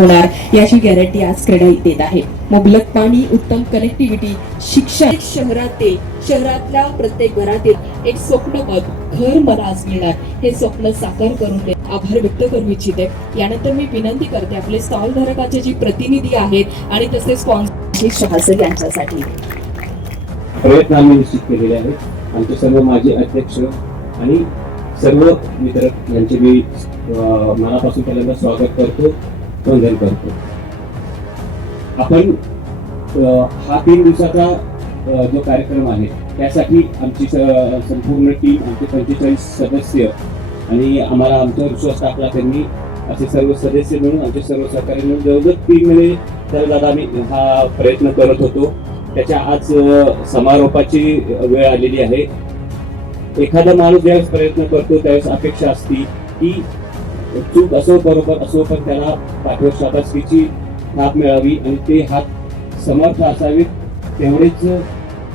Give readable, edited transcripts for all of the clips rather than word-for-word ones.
होणार याची गॅरंटी आज क्रीडा देत आहे. मुबलक पाणी, उत्तम कनेक्टिव्हिटी, शिक्षण, शहरातल्या प्रत्येक घरातील एक स्वप्नमत घर मला आज मिळणार, हे स्वप्न साकार करून दे. आभार व्यक्त करू इच्छिते. यानंतर मी विनंती करते आपले स्टॉल धारकाचे जे प्रतिनिधी आहेत आणि तसेच स्पॉन्सर शहासर यांच्यासाठी प्रयत्न आम्ही निश्चित केलेले आहेत. आमचे सर्व माजी अध्यक्ष आणि सर्व मित्र यांचे मी मनापासून पहिल्यांदा स्वागत करतो, वंदन करतो. आपण हा 3 दिवसाचा जो कार्यक्रम आहे त्यासाठी आमची संपूर्ण टीम, आमचे 45 सदस्य आणि आम्हाला आमचा विश्वास टाकला त्यांनी, असे सर्व सदस्य मिळून, आमचे सर्व सहकारी मिळून जवळजवळ 3 महिने तर आम्ही हा प्रयत्न करत होतो. त्याच्या आज समारोपाची वेळ आलेली आहे. एखादा माणूस ज्यावेळेस प्रयत्न करतो त्यावेळेस अपेक्षा असते की चूक असो बरोबर असो पण त्याला पाठीवर शाबासकीची हात मिळावी आणि ते हात समर्थ असावेत, तेवढेच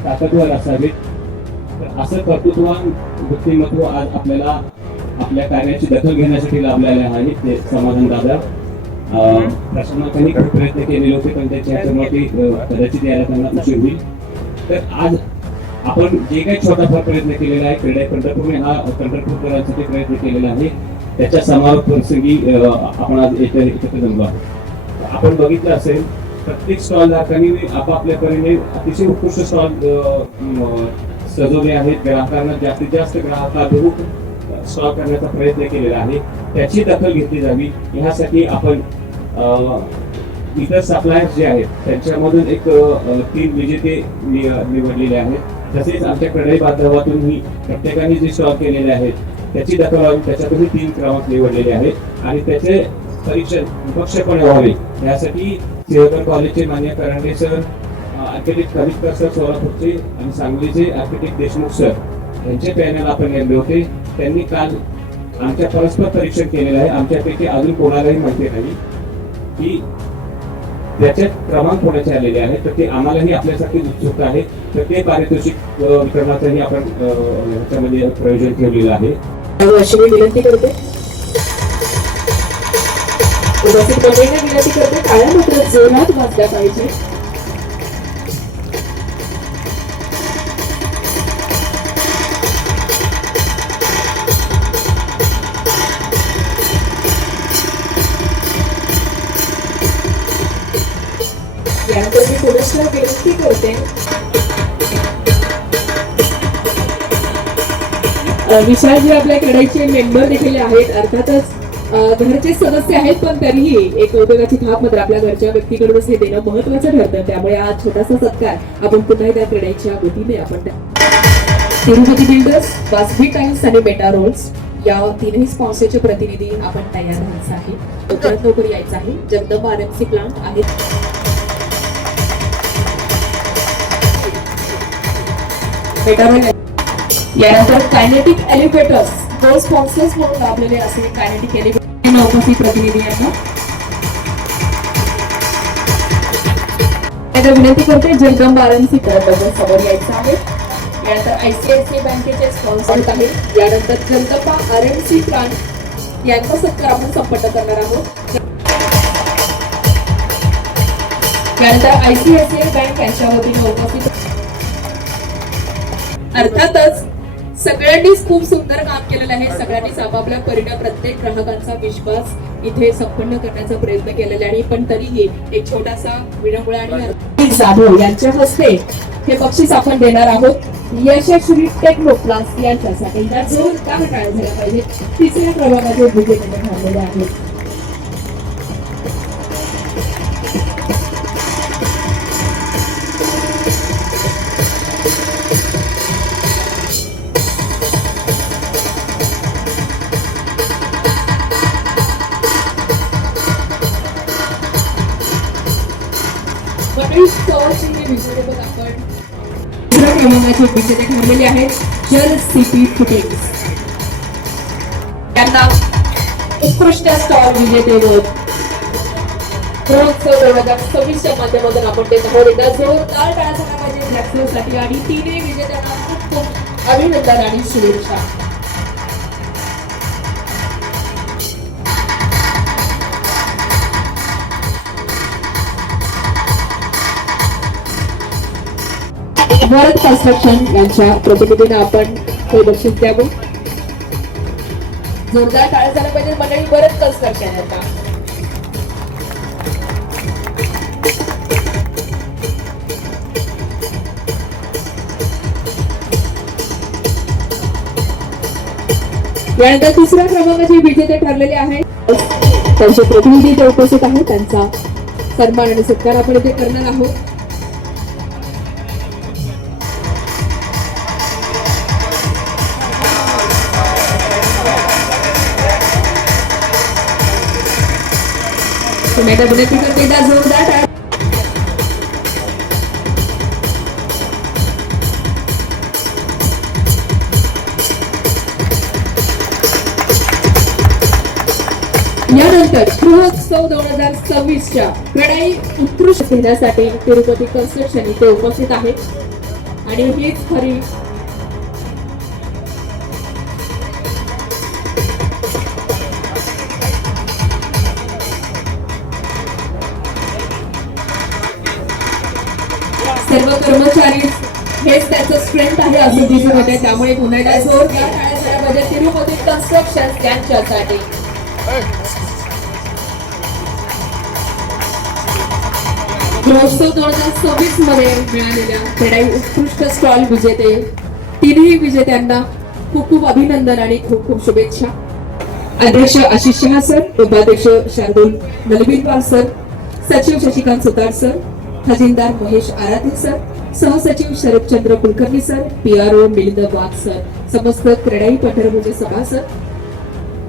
ताकदवर असावेत. तर असं कर्तृत्ववान व्यक्तिमत्व आज आपल्याला आपल्या कार्याची दखल घेण्यासाठी लाभलेले आहे. ते समाधान दादा प्रशासनाने खूप प्रयत्न केलेले होते पण त्याच्या ह्याच्यामध्ये कदाचित यायला त्यांना उशीर होईल. तर आज आपण जे काही छोटाफार प्रयत्न केलेला आहे, क्रीडा पंढरपूरने हा पंढरपूरकरांसाठी प्रयत्न केलेला आहे, त्याच्या समारोप प्रसंगी आपण आज एकत्र जमलो आहोत. आपण बघितलं असेल प्रत्येक स्टॉल धारकांनी आपापल्या परीने अतिशय उत्कृष्ट स्टॉल सजवले आहेत. ग्राहकांना जास्तीत जास्त ग्राहकाभिमुख स्टॉल करण्याचा प्रयत्न केलेला आहे. त्याची दखल घेतली जावी यासाठी आपण इतर सप्लायर्स जे आहेत त्यांच्यामधून एक 3 विजेते निवडलेले आहेत. तसेच आमच्या कढई बांधवातूनही प्रत्येकाने जे स्टॉल केलेले आहेत त्याची दखल व्हावी, त्याच्यातूनही 3 क्रमांक निवडलेले आहेत आणि त्याचे परीक्षण निष्पक्षपणे व्हावे यासाठी सिंहगड कॉलेजचे मान्य करंडे सर, आर्किटेक्ट कनिष्कर सर सोलापूरचे आणि सांगलीचे आर्किटेक्ट देशमुख सर यांचे पॅनल आपण नेमले होते. त्यांनी काल आमच्या परस्पर परीक्षण केलेलं आहे. आमच्यापैकी अजून कोणालाही माहिती नाही की त्याचे क्रमांक कोणाचे आलेले आहेत, तर ते आम्हालाही आपल्यासाठी उत्सुकता आहे. तर ते पारितोषिक विक्रमाचंही आपण ह्याच्यामध्ये प्रयोजन ठेवलेलं आहे. अशी मी विनंती करते, उपस्थित मंडळींना विनंती करते टाळ्या मात्र जोरात वाजल्या पाहिजे. यानंतर मी पुनश्च विनंती करते विशाल जी आपल्या कढईचे मेंबर देखील आहेत, अर्थातच घरचे सदस्य आहेत पण तरीही एक कौतुकाची थाप मात्र आपल्या घरच्या व्यक्तीकडूनच हे देणं महत्वाचं ठरतं. त्यामुळे आज छोटासा सत्कार आपण पुन्हा त्या कढईच्या वतीने आपण तिरुपती बिल्डर्स, वासवी टाइल्स आणि बेटा रोल्स या 3ही स्पॉन्सरचे प्रतिनिधी आपण तयार व्हायचं आहे. लवकरात लवकर यायचं आहे. जगदंबा RMC प्लांट आहेत. यानंतर कायनेटिक एलिव्हेटर्स दोन स्पॉन्सर्स म्हणून लाभलेले असे कायनेटिक एलिव्हेटर उपस्थित प्रतिनिधी यांना विनंती करते. जगदंबा RMC समोर यायचं आहे. यानंतर ICICI बँकेचे स्पॉन्सर आहे. यानंतर जगदंबा RMC प्लांट यांचा सत्कार आपण संपन्न करणार आहोत. यानंतर ICICI बँक यांच्या वतीने उपस्थित. अर्थातच सगळ्यांनीच खूप सुंदर काम केलेलं आहे. सगळ्यांनीच आपापल्या परीने प्रत्येक ग्राहकांचा विश्वास इथे संपन्न करण्याचा प्रयत्न केलेला आहे. पण तरीही एक छोटासा विरंगुळा आणि जाधव यांच्या हस्ते हे बक्षीस आपण देणार आहोत. यशस्वी टेक्नोप्लास यांच्यासाठी जोरदार टाळ्या झाल्या पाहिजे. 3ऱ्या क्रमांकाचे विजेते ठरलेले आहेत. क्रमांकाचे विजेते ठरलेले आहेत. जल सीपी फुटेज त्यांना उत्कृष्ट स्टॉल विजेते महोत्सव 2026 माध्यमातून आपण ते एकदा जोरदार टाळ्या झाल्या पाहिजे आणि 3 विजेत्यांना खूप खूप अभिनंदन आणि शुभेच्छा. वरद कन्स्ट्रक्शन यांच्या प्रतिनिधीनं आपण हे बक्षीस द्यावं. जोरदार टाळ्या झाल्या पाहिजे मंडळी. वरद कन्स्ट्रक्शन यांना यानंतर तिसऱ्या क्रमांकाचे विजेते ठरलेले आहेत. त्यांचे प्रतिनिधी इथे उपस्थित आहेत. त्यांचा सन्मान आणि सत्कार आपण इथे करणार आहोत. तुम्ही आता पुन्हा जोरदार टाळ्या. यानंतर गृहोत्सव 2026च्या क्रीडाई उत्कृष्ट घेण्यासाठी तिरुपती कन्स्ट्रक्शन इथे उपस्थित आहेत आणि हीच खरी सर्व कर्मचारी हेच त्याचं स्ट्रेंथ आहे असं दिसून होते. त्यामुळे पुन्हा एकदा जोरदार टाळ्या झाल्या पाहिजे तिरुपती कन्स्ट्रक्शन यांच्यासाठी. गृहोत्सव 2026 मध्ये मिळालेल्या क्रीडाई उत्कृष्ट स्टॉल विजेते तिन्ही विजेत्यांना खूप खूप अभिनंदन आणि खूप खूप शुभेच्छा. अध्यक्ष आशिष शहा सर, उपाध्यक्ष शार्दूल नलबिनवार सर, सचिव शशिकांत सुतार सर, खजिनदार महेश आराधे सर, सहसचिव शरदचंद्र कुलकर्णी सर, PRO मिलिंद वाघ सर, समस्त क्रीडाई पठरभुजे सभासद,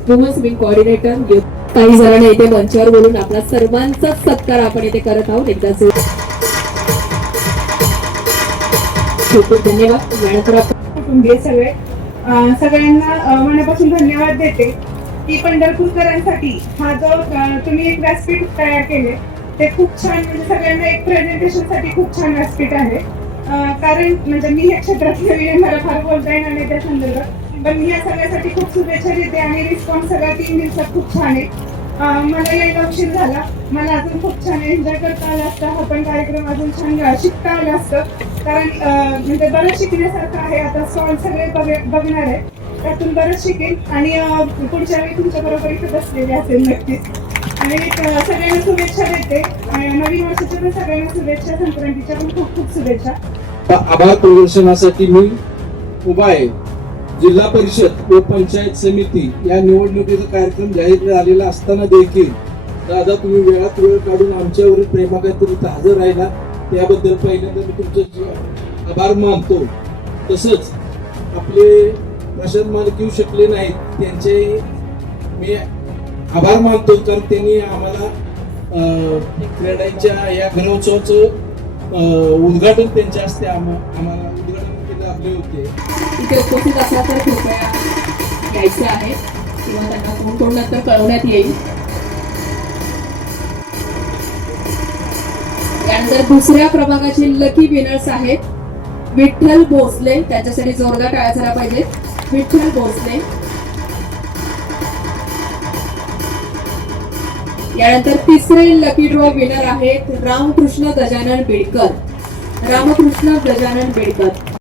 वुमन्स विंग कोऑर्डिनेटर, काही जणांनी इथे मंचावर बोलून आपला सर्वांचा सत्कार आपण इथे करत आहोत. एकदा खूप खूप धन्यवाद. कुटुंबीय सगळ्यांना मनापासून धन्यवाद देते की पंढरपूरकरांसाठी हा जो तुम्ही एक व्यासपीठ तयार केले ते खूप छान, म्हणजे सगळ्यांना एक प्रेझेंटेशन साठी खूप छान व्यासपीठ आहे. कारण म्हणजे मी या क्षेत्रातले मला फार बोलता येणार नाही त्या संदर्भात, पण मी या सगळ्यासाठी खूप शुभेच्छा देते आणि रिस्पॉन्स सगळा 3 दिवसात खूप छान आहे. मला यायला उशीर झाला, मला अजून खूप छान एन्जॉय करता आला असता, हा पण कार्यक्रम अजून छान शिकता आला असतं. कारण म्हणजे बरंच शिकण्यासारखं आहे. आता स्टॉल सगळे बघणार आहे, त्यातून बरंच शिकेल आणि पुढच्या वेळी तुमच्या बरोबर इथे बसलेले असेल नक्कीच. आणि सगळ्यांना शुभेच्छा देते. नवीन वर्षाच्या पण सगळ्यांना शुभेच्छा, संक्रांतीच्या पण खूप खूप शुभेच्छा. आभार प्रदर्शनासाठी मी उभा आहे. जिल्हा परिषद व पंचायत समिती या निवडणुकीचा कार्यक्रम जाहीर झालेला असताना देखील दादा तुम्ही वेळात वेळ काढून आमच्यावरील प्रेमाखातीर इथं हजर राहिला, त्याबद्दल पहिल्यांदा मी तुमचे आभार मानतो. तसंच आपले प्रशांत मालक येऊ शकले नाहीत, त्यांचे मी आभार मानतो, कारण त्यांनी आम्हाला क्रीडांच्या या गणोत्सवाचं उद्घाटन त्यांच्या हस्ते आम्हाला उद्घाटन केले आपले होते. इथे उपस्थित असला तर कृपया यायचे आहे किंवा त्यांना फोन करून नंतर कळवण्यात येईल. यानंतर दुसऱ्या क्रमांकाचे लकी विनर्स आहेत विठ्ठल भोसले. त्यांच्यासाठी जोरदार टाळ्या झाल्या पाहिजेत. विठ्ठल भोसले. यानंतर तिसरे लकी ड्रॉ विनर आहेत रामकृष्ण गजानन बेडकर. रामकृष्ण गजानन बेडकर